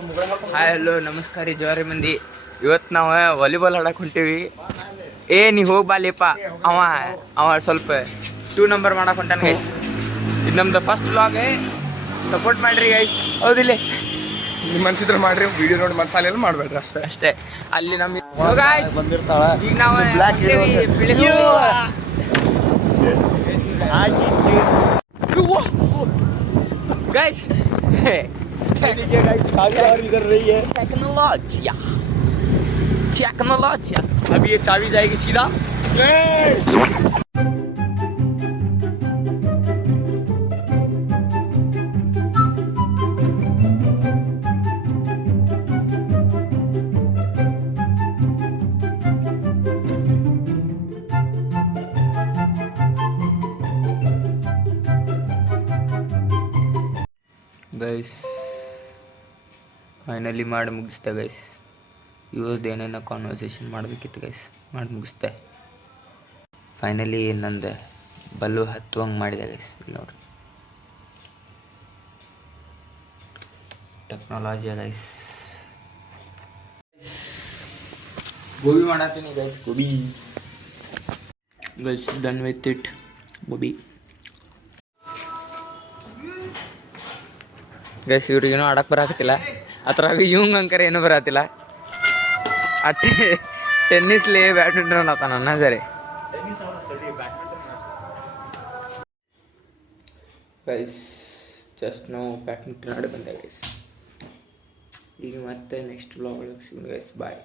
Hi hello ನಮಸ್ಕಾರ ರೀ ಜವಾರಿ ಮಂದಿ. ಇವತ್ತು ನಾವು ವಾಲಿಬಾಲ್ ಆಡಕ್ಕೆ ಹೊಂಟೀವಿ. ನೀ ಹೋಗಿ ಬಾಲಿಪ್ಪ. ಅವ ಸ್ವಲ್ಪ 2 ನಂಬರ್ ಮಾಡಕ್ಕೆ ಹೊಂಟಾನ ಗೈಸ್. ಇದು ನಮ್ದು ಫಸ್ಟ್ ವ್ಲಾಗ್. ಸಪೋರ್ಟ್ ಮಾಡಿರಿ ಗೈಸ್. ಹೌದಿಲ್ಲ? ನಿಮ್ಮ ಮನ್ಸಿದ್ರೆ ಮಾಡ್ರಿ, ವಿಡಿಯೋ ನೋಡಿ ಮನಸಾಲೆ ಎಲ್ಲ ಮಾಡಬೇಡ್ರಿ ಅಷ್ಟೇ. ಅಲ್ಲಿ ನಮಗೆ ಬಂದಿರ್ತಾಳ. ಈಗ ನಾವು गैस टेक्नोलॉजिया टेक्नोलॉजिया। अब ये चाबी जाएगी सीधा। ಗೈಸ್ ಫೈನಲಿ ಮಾಡಿ ಮುಗಿಸ್ದೆ ಗೈಸ್. ಇವತ್ತು ಏನೇನೋ ಕಾನ್ವರ್ಸೇಷನ್ ಮಾಡಬೇಕಿತ್ತು ಗೈಸ್, ಮಾಡಿ ಮುಗಿಸ್ದೆ ಫೈನಲಿ. ನಂದು ಬಲ್ಲು ಹತ್ತುವಂಗೆ ಮಾಡಿದೆ ಗೈಸ್. ನೋಡ್ರಿ ಟೆಕ್ನಾಲಜಿ ಗೈಸ್. ಗೋಬಿ ಮಾಡತ್ತೀನಿ guys. Gobi guys done with it. Gobi guys ಇವ್ರಿಗೇನೋ ಆಡಕ್ಕೆ ಬರಾಕತ್ತಿಲ್ಲ. ಅದ್ರಾಗ ಇವಂಗ ಅಂಕರ್ ಏನೂ ಬರತ್ತಿಲ್ಲ. ಅತಿ ಟೆನ್ನಿಸ್ಲಿ ಬ್ಯಾಡ್ಮಿಂಟನ್ ಆತ ನನ್ನ ಸರಿ ಗೈಸ್. ಜಸ್ಟ್ ನಾವು ಬ್ಯಾಡ್ಮಿಂಟನ್ ಆಡಿ ಬಂದೆ ಗೈಸ್. ಈಗ ಮತ್ತೆ ನೆಕ್ಸ್ಟ್ ವ್ಲಾಗ್ ಒಳಗೆ ಸಿಗೋಣ ಗೈಸ್. ಬಾಯ್.